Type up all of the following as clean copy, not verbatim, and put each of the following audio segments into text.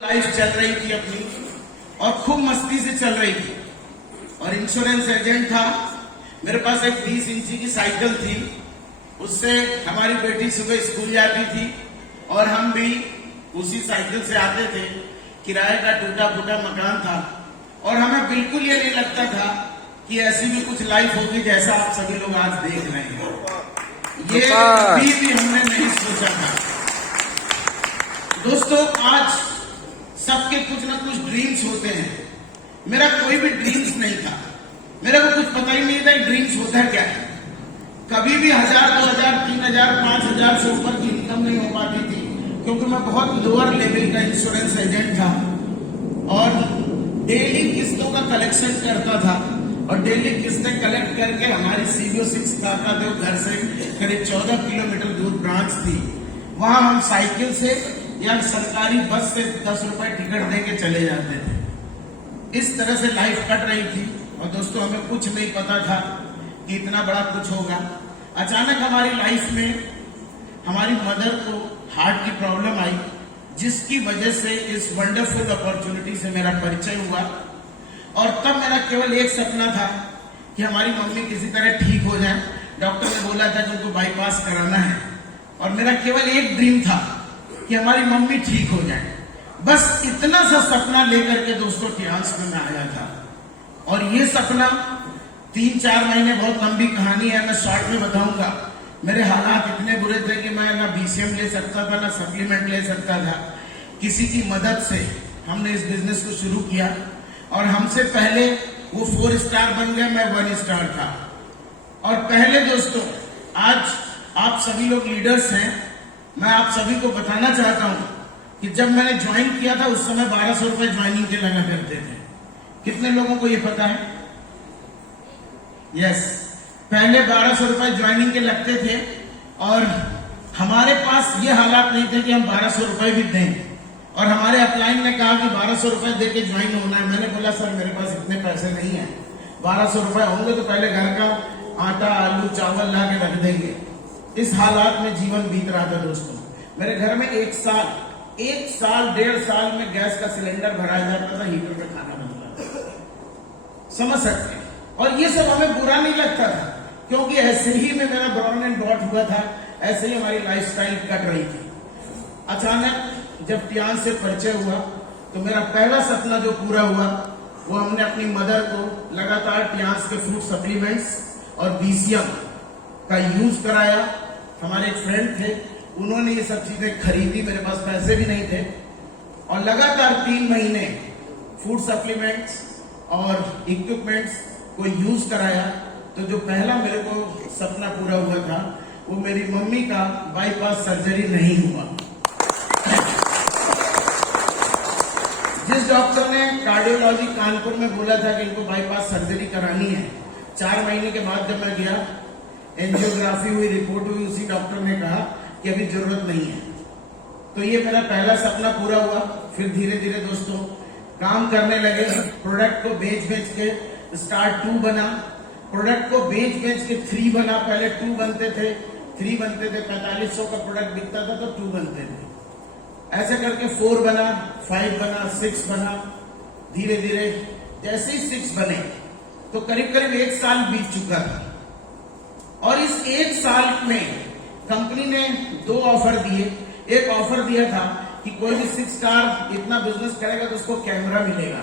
Life चल रही थी अपनी और खूब मस्ती से चल रही थी। और इंश्योरेंस एजेंट था। मेरे पास एक 20 इंची की साइकिल थी, उससे हमारी बेटी सुबह स्कूल जाती थी और हम भी उसी साइकिल से आते थे। किराए का टूटा फूटा मकान था और हमें बिल्कुल ये नहीं लगता था कि ऐसी भी कुछ लाइफ होगी जैसा आप सभी लोग आज देख रहे हैं। ये कभी भी हमने नहीं सोचा था। दोस्तों, आज सबके कुछ ना कुछ ड्रीम्स होते हैं। मेरा कोई भी ड्रीम्स नहीं था। मेरे को कुछ पता ही नहीं था ड्रीम्स होता क्या है। कभी भी 1000, 2000, 3000, 5000 से ऊपर की इनकम नहीं हो पाती थी, क्योंकि मैं बहुत लोअर लेवल का इंश्योरेंस एजेंट था और डेली किस्तों का कलेक्शन करता था। और डेली किस्तें कलेक्ट करके हमारी CBO6 काकादेव घर से करीब 14 किलोमीटर दूर ब्रांच थी, वहां हम साइकिल से या सरकारी बस से 10 रुपए टिकट देके चले जाते थे। इस तरह से लाइफ कट रही थी। और दोस्तों, हमें कुछ नहीं पता था कि इतना बड़ा कुछ होगा। अचानक हमारी लाइफ में हमारी मदर को हार्ट की प्रॉब्लम आई, जिसकी वजह से इस वंडरफुल अपॉर्चुनिटी से मेरा परिचय हुआ। और तब मेरा केवल एक सपना था कि हमारी मम्मी किसी तरह ठीक हो जाए। डॉक्टर ने बोला था कि उनको बाईपास कराना है और मेरा केवल एक ड्रीम था कि हमारी मम्मी ठीक हो जाए। बस इतना सा सपना लेकर के दोस्तों टियांस में मैं आया था। और ये सपना 3-4 महीने, बहुत लंबी कहानी है, मैं शॉर्ट में बताऊंगा। मेरे हालात इतने बुरे थे कि मैं ना BCM ले सकता था, ना सप्लीमेंट ले सकता था। किसी की मदद से हमने इस बिजनेस को शुरू किया और हमसे पहले वो 4 स्टार बन गए, मैं 1 स्टार था। और पहले दोस्तों, आज आप सभी लोग लीडर्स हैं, मैं आप सभी को बताना चाहता हूं कि जब मैंने ज्वाइन किया था उस समय 1200 रुपए ज्वाइनिंग के लगा करते थे। कितने लोगों को ये पता है? यस, पहले 1200 रुपए ज्वाइनिंग के लगते थे और हमारे पास ये हालात नहीं थे कि हम 1200 रुपए भी दें। और हमारे अपलाइन ने कहा कि 1200 रुपए देके ज्वाइन होना है। मैंने बोला सर, मेरे पास इतने पैसे नहीं है। 1200 रुपए होंगे तो पहले घर का आटा, आलू, चावल ला के रख देंगे। इस हालात में जीवन बीत रहा था दोस्तों। मेरे घर में 1 साल, 1.5 साल में गैस का सिलेंडर भराया जाता था, हीटर पे खाना बनता था। समझ सकते हैं। और ये सब हमें बुरा नहीं लगता था, क्योंकि ऐसे ही में मेरा ब्रॉन एंड बॉट हुआ था, ऐसे ही हमारी लाइफस्टाइल कट रही थी। अचानक जब टियांस से परिचय हुआ तो मेरा पहला सपना जो पूरा हुआ, वो हमने अपनी मदर को लगातार टियांस के फ्रूट सप्लीमेंट्स और BCM का यूज कराया। हमारे एक फ्रेंड थे, उन्होंने ये सब चीजें खरीदी, मेरे पास पैसे भी नहीं थे। और लगातार 3 महीने फूड सप्लीमेंट्स और इक्विपमेंट्स को यूज कराया। तो जो पहला मेरे को सपना पूरा हुआ था, वो मेरी मम्मी का बाईपास सर्जरी नहीं हुआ। जिस डॉक्टर ने कार्डियोलॉजी कानपुर में बोला था कि इनको बाईपास सर्जरी करानी है, 4 महीने के बाद जब मैं गया, एंजियोग्राफी हुई, रिपोर्ट हुई, उसी डॉक्टर ने कहा कि अभी जरूरत नहीं है। तो ये मेरा पहला सपना पूरा हुआ। फिर धीरे धीरे दोस्तों काम करने लगे। प्रोडक्ट को बेच के स्टार्ट 2 बना, प्रोडक्ट को बेच के 3 बना। पहले 2 बनते थे, 3 बनते थे, 4500 का प्रोडक्ट बिकता था तो 2 बनते थे। ऐसे करके 4 बना, 5 बना, 6 बना। धीरे धीरे जैसे ही 6 बने तो करीब 1 साल बीत चुका था। और इस 1 साल में कंपनी ने 2 ऑफर दिए। एक ऑफर दिया था कि कोई भी 6 स्टार इतना बिजनेस करेगा तो उसको कैमरा मिलेगा।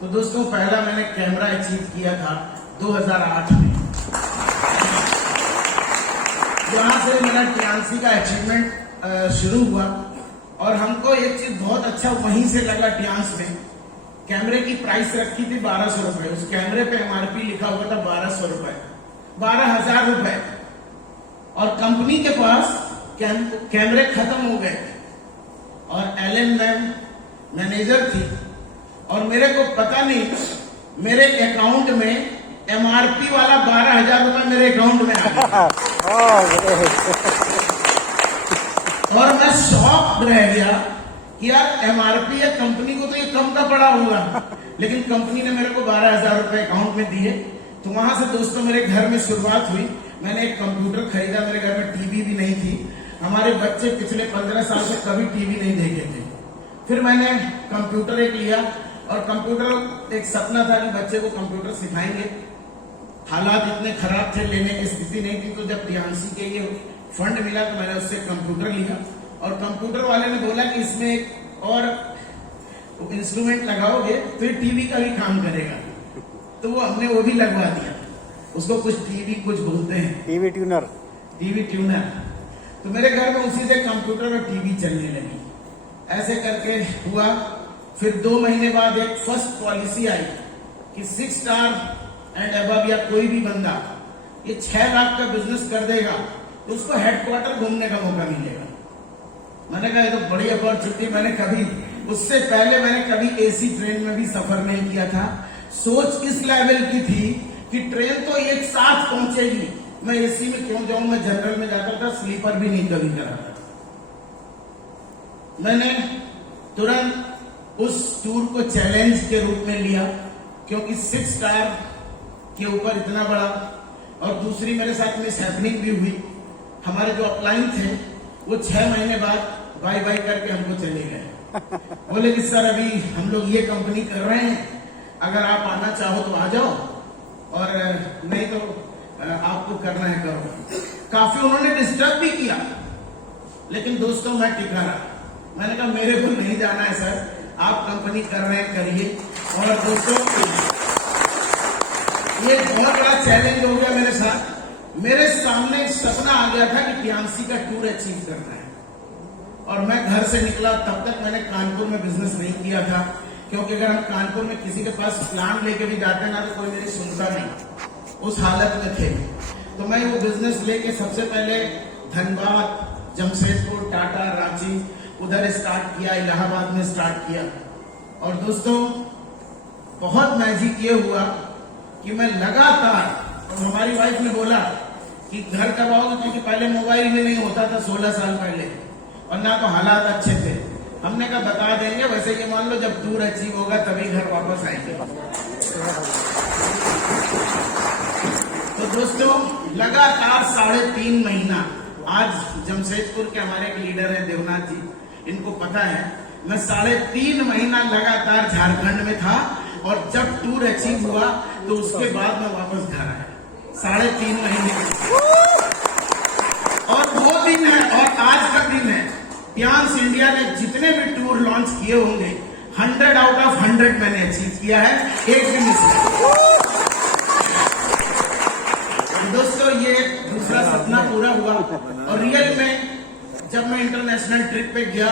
तो दोस्तों, पहला मैंने कैमरा अचीव किया था 2008 में। जहां से मेरा टियांसी का अचीवमेंट शुरू हुआ। और हमको एक चीज बहुत अच्छा वहीं से लगा टियांस में। कैमरे की प्राइस रखी थी 1200 रुपए, उस कैमरे पे MRP लिखा हुआ था 1200 रुपए, 12,000 रुपए। और कंपनी के पास कैमरे खत्म हो गए और एलन मैम मैनेजर थी और मेरे को पता नहीं, मेरे अकाउंट में MRP वाला 12,000 रुपए मेरे अकाउंट में आ गया। और मैं शॉक रह गया कि यार MRP है, कंपनी को तो ये कम का पड़ा होगा, लेकिन कंपनी ने मेरे को 12,000 रुपए अकाउंट में दिए। तो वहां से दोस्तों मेरे घर में शुरुआत हुई। मैंने एक कंप्यूटर खरीदा। मेरे घर में टीवी भी नहीं थी। हमारे बच्चे पिछले 15 साल से कभी टीवी नहीं देखे थे। फिर मैंने कंप्यूटर एक लिया, और कंप्यूटर एक सपना था कि बच्चे को कंप्यूटर सिखाएंगे। हालात इतने खराब थे, लेने की स्थिति नहीं थी, तो जब पीएमसी के ये फंड मिला तो मैंने उससे कंप्यूटर लिया। और कंप्यूटर वाले ने बोला कि इसमें एक और इंस्ट्रूमेंट लगाओगे फिर टीवी का भी काम करेगा, तो वो हमने वो भी लगवा दिया। उसको कुछ टीवी कुछ बोलते हैं, टीवी ट्यूनर। तो मेरे घर में उसी से कंप्यूटर और टीवी चलने लगी। ऐसे करके हुआ। फिर 2 महीने बाद एक फर्स्ट पॉलिसी आई कि 6 स्टार एंड अबव या कोई भी बंदा ये 6 लाख का बिजनेस कर देगा तो उसको हेडक्वार्टर घूमने का मौका मिलेगा। मैंने कहा ये तो बड़ी अपॉर्चुनिटी, मैंने कभी उससे पहले मैंने कभी एसी ट्रेन में भी सफर नहीं किया था। सोच इस लेवल की थी कि ट्रेन तो एक साथ पहुंचेगी, मैं एसी में क्यों जाऊं, मैं जनरल में जाता था, स्लीपर भी नहीं कभी करा था। मैंने तुरंत उस टूर को चैलेंज के रूप में लिया, क्योंकि 6 स्टार के ऊपर इतना बड़ा। और दूसरी मेरे साथ मिस हैपनिंग भी हुई। हमारे जो अपलाइन थे वो 6 महीने बाद बाय बाय करके हमको चले गए। बोले कि सर अभी हम लोग ये कंपनी कर रहे हैं, अगर आप आना चाहो तो आ जाओ, और नहीं तो आपको करना है करो। काफी उन्होंने डिस्टर्ब भी किया, लेकिन दोस्तों मैं टिका रहा। मैंने कहा मेरे को नहीं जाना है सर, आप कंपनी कर रहे हैं करिए। और दोस्तों ये बहुत बड़ा चैलेंज हो गया मेरे साथ। मेरे सामने एक सपना आ गया था कि पीएमसी का टूर अचीव करना है, और मैं घर से निकला। तब तक मैंने कानपुर में बिजनेस नहीं किया था, क्योंकि अगर हम कानपुर में किसी के पास प्लान लेके भी जाते ना तो कोई मेरी सुनता नहीं, उस हालत में थे। तो मैं वो बिजनेस लेके सबसे पहले धनबाद, जमशेदपुर, टाटा, रांची उधर स्टार्ट किया, इलाहाबाद में स्टार्ट किया। और दोस्तों बहुत मैजिक ये हुआ कि मैं लगातार, और हमारी वाइफ ने बोला कि घर कब आओगे, क्योंकि पहले मोबाइल भी नहीं होता था 16 साल पहले, और ना तो हालात अच्छे थे। हमने कहा बता देंगे, वैसे ये मान लो जब टूर अचीव होगा तभी घर वापस आएंगे। तो दोस्तों लगातार 3.5 महीना, आज जमशेदपुर के हमारे एक लीडर है देवनाथ जी, इनको पता है, मैं 3.5 महीना लगातार झारखंड में था, और जब टूर अचीव हुआ तो उसके बाद मैं वापस घर आया। 3.5 महीने। और वो दिन है और आज का दिन है, पियांस इंडिया ने जितने भी टूर लॉन्च किए होंगे 100 आउट ऑफ 100 मैंने अचीव किया है, एक भी मिस नहीं। दोस्तों ये दूसरा सपना पूरा हुआ। और रियल में जब मैं इंटरनेशनल ट्रिप पे गया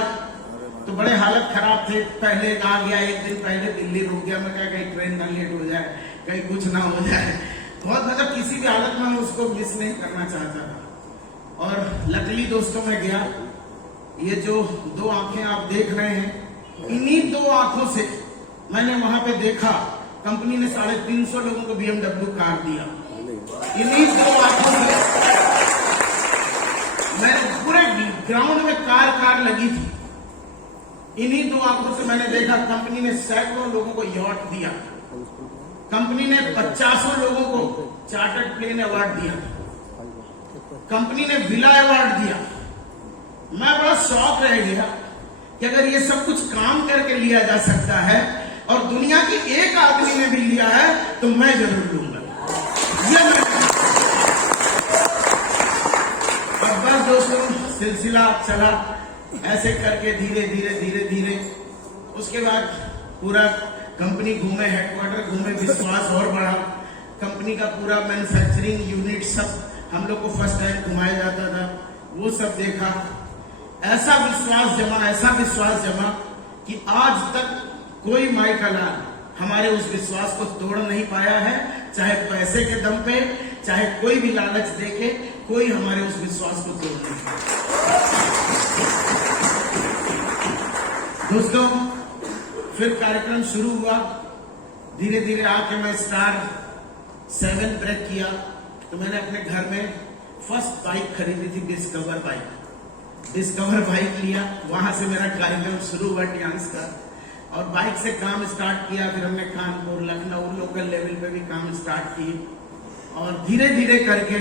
तो बड़े हालत खराब थे। पहले आ गया, एक दिन पहले दिल्ली रुक गया, मैं कहीं ट्रेन ना लेट हो जाए, कहीं कुछ ना हो जाए। बहुत मतलब किसी भी हालत में मैं उसको मिस नहीं करना चाहता था। और लकीली दोस्तों मैं गया, ये जो 2 आंखें आप देख रहे हैं, इन्हीं 2 आंखों से मैंने वहां पे देखा, कंपनी ने 350 लोगों को BMW कार दिया। इन्हीं 2 आंखों से मैंने पूरे ग्राउंड में कार लगी थी। इन्हीं 2 आंखों से मैंने देखा, कंपनी ने सैकड़ों लोगों को यॉट दिया, कंपनी ने 50 लोगों को चार्टर्ड प्लेन अवार्ड दिया, कंपनी ने विला अवार्ड दिया। मैं बड़ा शौक रह गया कि अगर ये सब कुछ काम करके लिया जा सकता है और दुनिया की एक आदमी ने भी लिया है तो मैं जरूर लूंगा। ये और बस दोस्तों सिलसिला चला ऐसे करके धीरे धीरे उसके बाद पूरा कंपनी घूमे, हेडक्वार्टर घूमे, विश्वास और बढ़ा। कंपनी का पूरा मैन्युफैक्चरिंग यूनिट सब हम लोग को फर्स्ट टाइम घुमाया जाता था, वो सब देखा। ऐसा विश्वास जमा कि आज तक कोई माई का लाल हमारे उस विश्वास को तोड़ नहीं पाया है। चाहे पैसे के दम पे, चाहे कोई भी लालच देके, कोई हमारे उस विश्वास को तोड़ नहीं पाया। दोस्तों फिर कार्यक्रम शुरू हुआ, धीरे धीरे आके मैं स्टार 7 ब्रेक किया। तो मैंने अपने घर में फर्स्ट बाइक खरीदी थी, डिस्कवर बाइक लिया। वहां से मेरा कार्यक्रम शुरू हुआ टियांस का, और बाइक से काम स्टार्ट किया। फिर हमने कानपुर, लखनऊ, लोकल लेवल पे भी काम स्टार्ट किए, और धीरे धीरे करके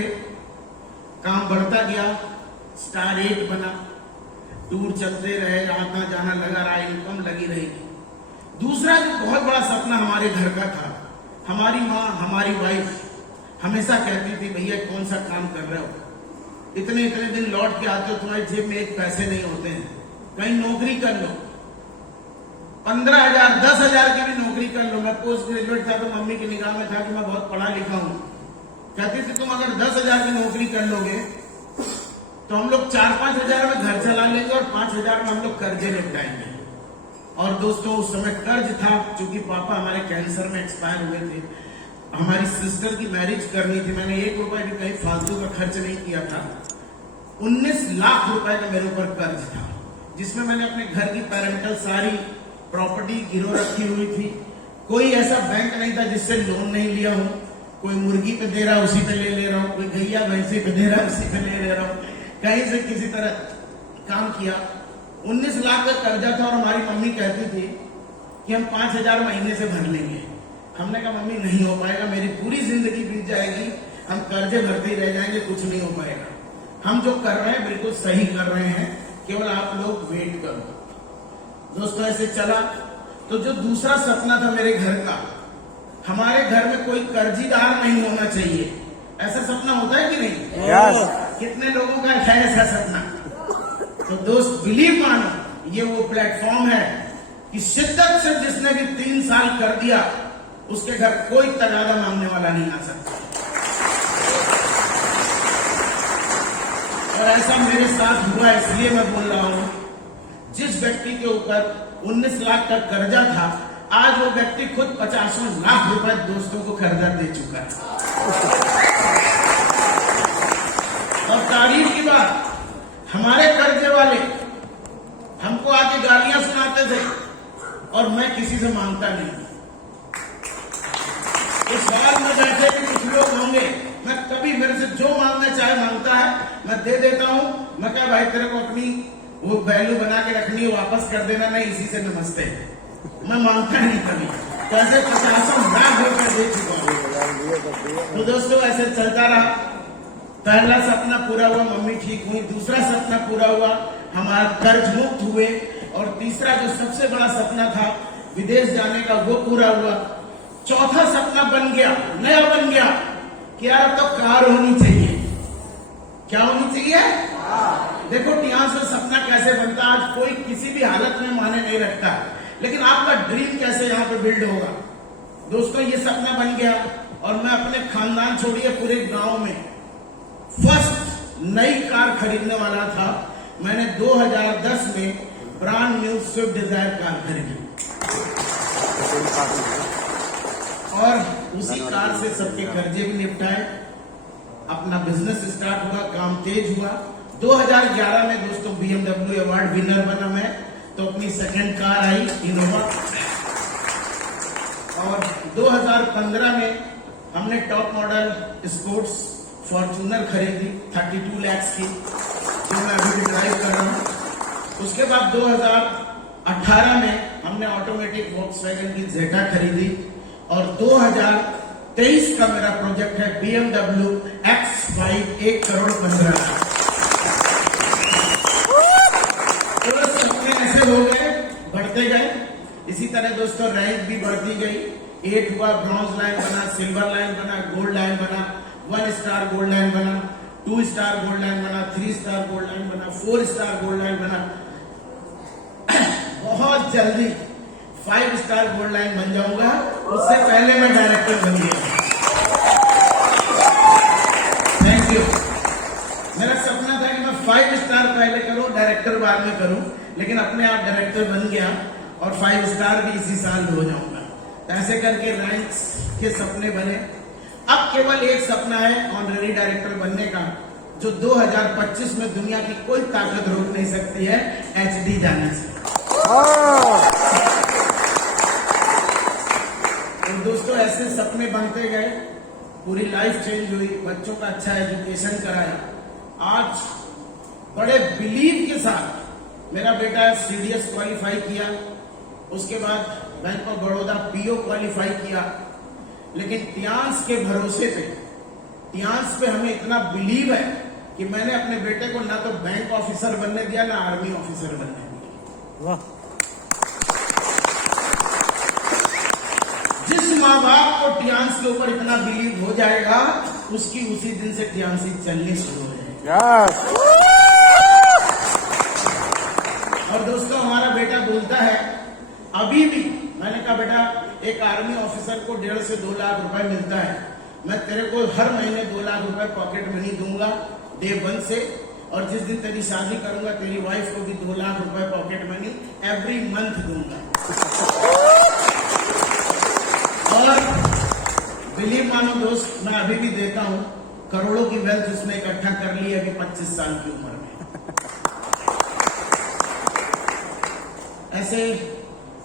काम बढ़ता गया। स्टार 8 बना, टूर चलते रहे, आना जाना लगा रहा, इनकम लगी रहेगी। दूसरा जो बहुत बड़ा सपना हमारे घर का था, हमारी माँ, हमारी वाइफ हमेशा कहती थी, भैया कौन सा काम कर रहे हो, इतने इतने दिन लौट के आते हो, तुम्हारी जेब में एक पैसे नहीं होते हैं, कहीं नौकरी कर लो, 15,000 10,000 की भी नौकरी कर लो। मैं पोस्ट ग्रेजुएट था तो मम्मी की निगाह में था कि मैं बहुत पढ़ा लिखा हूं। कहती थी तुम अगर 10,000 की नौकरी कर लोगे तो हम लोग 4-5 हजार में घर चला लेंगे और 5,000 में हम लोग कर्जे निपटाएंगे। और दोस्तों उस समय कर्ज था, क्योंकि पापा हमारे कैंसर में एक्सपायर हुए थे, हमारी सिस्टर की मैरिज करनी थी, मैंने 1 रुपए भी कहीं फालतू का खर्च नहीं किया था। 19 लाख रुपए का मेरे ऊपर कर्ज था, जिसमें मैंने अपने घर की पेरेंटल सारी प्रॉपर्टी गिरो रखी हुई थी। कोई ऐसा बैंक नहीं था जिससे लोन नहीं लिया हूं। कोई मुर्गी पे दे रहा उसी पे ले रहा हूं, कोई गैया भैंसी पे दे रहा उसी पे ले रहा हूं, कहीं से किसी तरह काम किया। 19 लाख का कर्जा था और हमारी मम्मी कहती थी कि हम 5,000 महीने से भर लेंगे। हमने कहा मम्मी नहीं हो पाएगा, मेरी पूरी जिंदगी बीत जाएगी, हम कर्जे भरते ही रह जाएंगे, कुछ नहीं हो पाएगा। हम जो कर रहे हैं बिल्कुल सही कर रहे हैं, केवल आप लोग वेट करो। दोस्तों ऐसे चला तो जो दूसरा सपना था मेरे घर का, हमारे घर में कोई कर्जीदार नहीं होना चाहिए। ऐसा सपना होता है कि नहीं? yes. कितने लोगों का है ऐसा सपना? तो दोस्त बिलीव मानो, ये वो प्लेटफॉर्म है कि शिद्दत से जिसने भी 3 साल कर दिया उसके घर कोई तगादा मांगने वाला नहीं आ सकता। और ऐसा मेरे साथ हुआ, इसलिए मैं बोल रहा हूं। जिस व्यक्ति के ऊपर 19 लाख का कर्जा था, आज वो व्यक्ति खुद 50 लाख रुपए दोस्तों को कर्जा दे चुका है। और तारीफ की बात, हमारे कर्जे वाले हमको आके गालियां सुनाते थे और मैं किसी से मांगता नहीं। इस सवाल में जैसे कि कुछ लोग होंगे, मैं कभी मेरे से जो मांगना चाहे मांगता है, मैं दे देता हूं। मैं क्या भाई तेरे को अपनी वो वैल्यू बना के रखनी है, वापस कर देना, नहीं इसी से नमस्ते। मैं मांगता नहीं कभी, तो ऐसे 50 लाख रुपए दे चुका हूं। तो दोस्तों ऐसे चलता रहा। पहला सपना पूरा हुआ, मम्मी ठीक हुई। दूसरा सपना पूरा हुआ, हमारा कर्ज मुक्त हुए। और तीसरा जो सबसे बड़ा सपना था विदेश जाने का, वो पूरा हुआ। चौथा सपना बन गया, नया बन गया कि यार अब तो कार होनी चाहिए। क्या होनी चाहिए? देखो टियांस में सपना कैसे बनता है, आज कोई किसी भी हालत में माने नहीं रखता, लेकिन आपका ड्रीम कैसे यहाँ पे बिल्ड होगा। दोस्तों ये सपना बन गया और मैं अपने खानदान छोड़िए पूरे गांव में फर्स्ट नई कार खरीदने वाला था। मैंने 2010 में brand new Swift Dzire car खरीदी और उसी कार से सबके कर्जे भी निपटाए, अपना बिजनेस स्टार्ट हुआ, काम तेज हुआ। 2011 में दोस्तों BMW अवार्ड विनर बना मैं, तो अपनी सेकंड कार आई इनोवा। और 2015 में हमने टॉप मॉडल स्पोर्ट्स फॉर्च्यूनर खरीदी 32 लाख की, जो मैं अभी भी ड्राइव कर रहा हूं। उसके बाद 2018 में हमने ऑटोमेटिक वॉक्सवैगन की जेटा खरीदी और 2023 का मेरा प्रोजेक्ट है BMW X5 1 करोड़ 15 लाख। तो सपने ऐसे हो गए, बढ़ते गए। इसी तरह दोस्तों रैंक भी बढ़ती गई। 8 हुआ, ब्रॉन्ज लाइन बना, सिल्वर लाइन बना, गोल्ड लाइन बना, 1 स्टार गोल्ड लाइन बना, 2 स्टार गोल्ड लाइन बना, 3 स्टार गोल्ड लाइन बना, 4 स्टार गोल्ड लाइन बना। बहुत जल्दी 5 स्टार गोल्ड लाइन बन जाऊंगा, उससे पहले मैं डायरेक्टर बन गया। Thank you. मेरा सपना था कि मैं 5 स्टार पहले करूं, डायरेक्टर बाद में करूं, लेकिन अपने आप डायरेक्टर बन गया और 5 स्टार भी इसी साल हो जाऊंगा। ऐसे करके रैंक्स के सपने बने। अब केवल एक सपना है ऑनरेरी डायरेक्टर बनने का, जो 2025 में दुनिया की कोई ताकत रोक नहीं सकती है, HD जाने से। तो दोस्तों ऐसे सपने बनते गए, पूरी लाइफ चेंज हुई, बच्चों का अच्छा एजुकेशन कराया। आज बड़े बिलीव के साथ मेरा बेटा CDS क्वालिफाई किया, उसके बाद bank of Baroda PO qualify किया। लेकिन टियांस के भरोसे पे, टियांस पे हमें इतना बिलीव है कि मैंने अपने बेटे को ना तो बैंक ऑफिसर बनने दिया ना आर्मी ऑफिसर बनने दिया। वाह। जिस माँ बाप को टियांस के ऊपर इतना बिलीव हो जाएगा, उसकी उसी दिन से टियांसी चलनी शुरू हो जाएगी। और दोस्तों, हमारा बेटा बोलता है अभी भी, मैंने कहा बेटा एक आर्मी ऑफिसर को 1.5 से 2 लाख रुपए मिलता है, मैं तेरे को हर महीने 2 लाख रुपए पॉकेट मनी दूंगा डे 1 से, और जिस दिन तेरी शादी करूंगा तेरी वाइफ को भी 2 लाख रुपए पॉकेट मनी एवरी मंथ दूंगा। और बिलीव मानो दोस्त, मैं अभी भी देता हूं। करोड़ों की वेल्थ उसने इकट्ठा कर ली है अभी 25 साल की उम्र में। ऐसे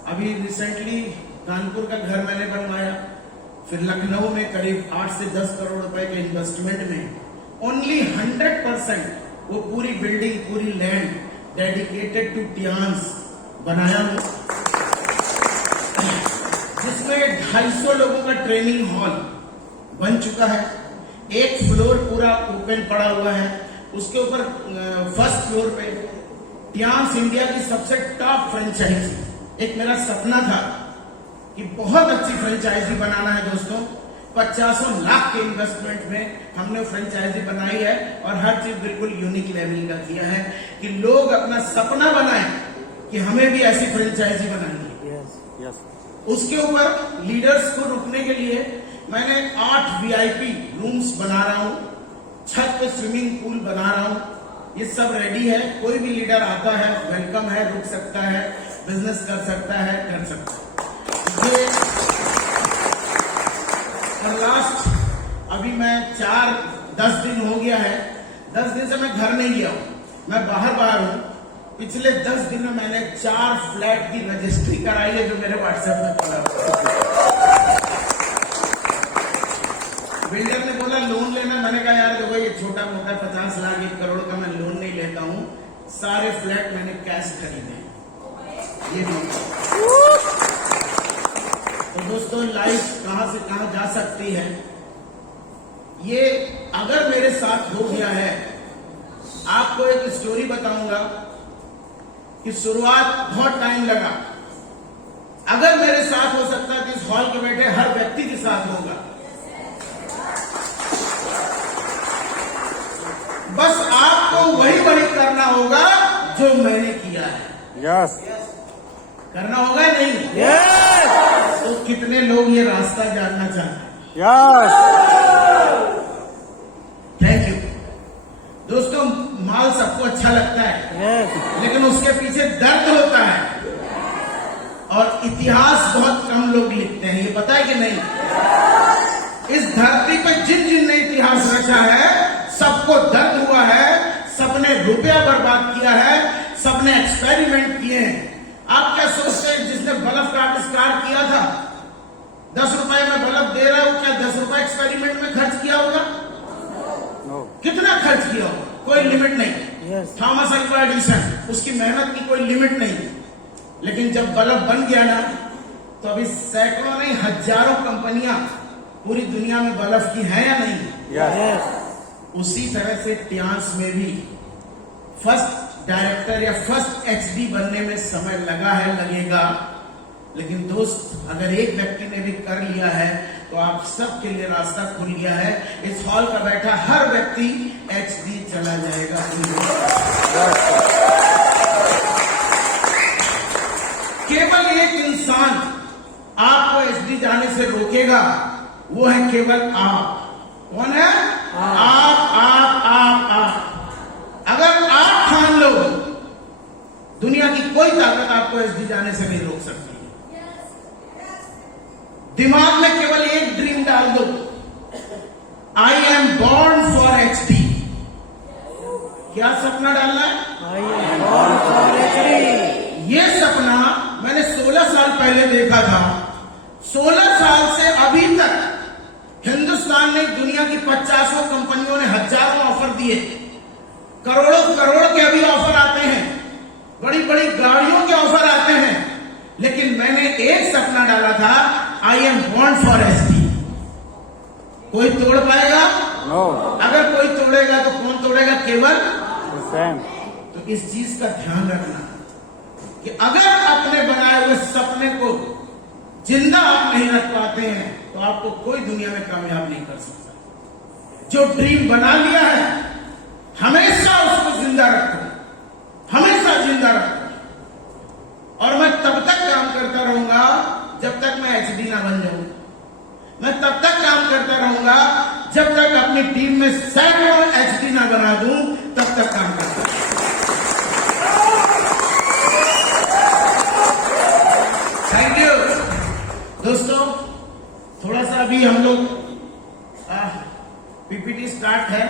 अभी रिसेंटली कानपुर का घर मैंने बनवाया, फिर लखनऊ में करीब 8 से 10 करोड़ रुपए के इन्वेस्टमेंट में ओनली 100% वो पूरी बिल्डिंग, पूरी लैंड डेडिकेटेड टू टियांस बनाया हूं, जिसमें 250 लोगों का ट्रेनिंग हॉल बन चुका है। एक फ्लोर पूरा ओपन पड़ा हुआ है, उसके ऊपर फर्स्ट फ्लोर पे टियांस इंडिया की सबसे टॉप फ्रेंचाइजी, एक मेरा सपना था कि बहुत अच्छी फ्रेंचाइजी बनाना है दोस्तों। 50 लाख के इन्वेस्टमेंट में हमने फ्रेंचाइजी बनाई है, और हर चीज बिल्कुल यूनिक लेवल का किया है कि लोग अपना सपना बनाएं कि हमें भी ऐसी फ्रेंचाइजी बनानी है। उसके ऊपर लीडर्स को रुकने के लिए मैंने 8 VIP रूम्स बना रहा हूं, छत पे स्विमिंग पूल बना रहा हूं। ये सब रेडी है, कोई भी लीडर आता है वेलकम है, रुक सकता है, बिजनेस कर सकता है, कर सकता है ये। और लास्ट अभी मैं 10 दिन हो गया है, 10 दिन से मैं घर नहीं गया हूं, मैं बाहर हूं। पिछले 10 दिन में मैंने 4 फ्लैट की रजिस्ट्री कराई है, जो मेरे व्हाट्सएप में पड़ा हुआ। बिल्डर ने बोला लोन लेना, मैंने कहा यार देखो ये छोटा मोटा 50 लाख 1 करोड़ का मैं लोन नहीं लेता हूं, सारे फ्लैट मैंने कैश खरीदे। ये भी तो दोस्तों, लाइफ कहां से कहां जा सकती है, ये अगर मेरे साथ हो गया है। आपको एक स्टोरी बताऊंगा कि शुरुआत बहुत टाइम लगा, अगर मेरे साथ हो सकता तो इस हॉल के बैठे हर व्यक्ति के साथ होगा। बस आपको वही करना होगा जो मैंने किया है। यस। करना होगा नहीं? यस। तो कितने लोग ये रास्ता जानना चाहते हैं? यस। थैंक यू दोस्तों। माल सबको अच्छा लगता है, यस। लेकिन उसके पीछे दर्द होता है, और इतिहास बहुत कम लोग लिखते हैं, ये पता है कि नहीं? इस धरती पे जिन जिन ने इतिहास रचा है, सबको दर्द हुआ है, सबने रुपया बर्बाद किया है, सबने एक्सपेरिमेंट किए हैं। आप क्या सोचते हैं जिसने बल्ब का आविष्कार किया था, 10 रुपए में बल्ब दे रहा हूं, क्या 10 रुपए एक्सपेरिमेंट में खर्च किया होगा? कितना खर्च किया होगा? कोई लिमिट नहीं। थॉमस अल्वा एडिसन, उसकी मेहनत की कोई लिमिट नहीं। लेकिन जब बल्ब बन गया ना, तो अभी सैकड़ों नहीं हजारों कंपनियां पूरी दुनिया में बल्ब की हैं या नहीं? उसी तरह से टियांस में भी फर्स्ट डायरेक्टर या फर्स्ट HD बनने में समय लगा है, लगेगा। लेकिन दोस्त, अगर एक व्यक्ति ने भी कर लिया है तो आप सबके लिए रास्ता खुल गया है। इस हॉल का बैठा हर व्यक्ति HD चला जाएगा। केवल एक इंसान आपको HD जाने से रोकेगा, वो है केवल आप। कौन है? आप। अगर आप ठान लो, दुनिया की कोई ताकत आपको SD जाने से नहीं रोक सकती। दिमाग में केवल एक ड्रीम डाल दो, I am born for HD। क्या सपना डालना है? I am born for HD। ये सपना मैंने 16 साल पहले देखा था। 16 साल से अभी तक हिंदुस्तान ने दुनिया की 50 कंपनियों ने हजारों ऑफर दिए, करोड़ों के अभी ऑफर आते हैं, बड़ी बड़ी गाड़ियों के ऑफर आते हैं, लेकिन मैंने एक सपना डाला था, I am born for HD। कोई तोड़ पाएगा? नो। अगर कोई तोड़ेगा तो कौन तोड़ेगा? केवल स्वयं। तो इस चीज का ध्यान रखना कि अगर अपने बनाए हुए सपने को जिंदा आप नहीं रख पाते हैं तो आपको कोई दुनिया में कामयाब नहीं कर सकता। जो ड्रीम बना लिया है हमेशा उसको जिंदा रखो, हमेशा जिंदा रखो। और मैं तब तक काम करता रहूंगा जब तक मैं एचडी ना बन जाऊं। मैं तब तक काम करता रहूंगा जब तक अपनी टीम में सैकड़ों एचडी ना बना दूं, तब तक काम करता रहूंगा। थैंक यू दोस्तों। थोड़ा सा अभी हम लोग पीपीटी स्टार्ट है।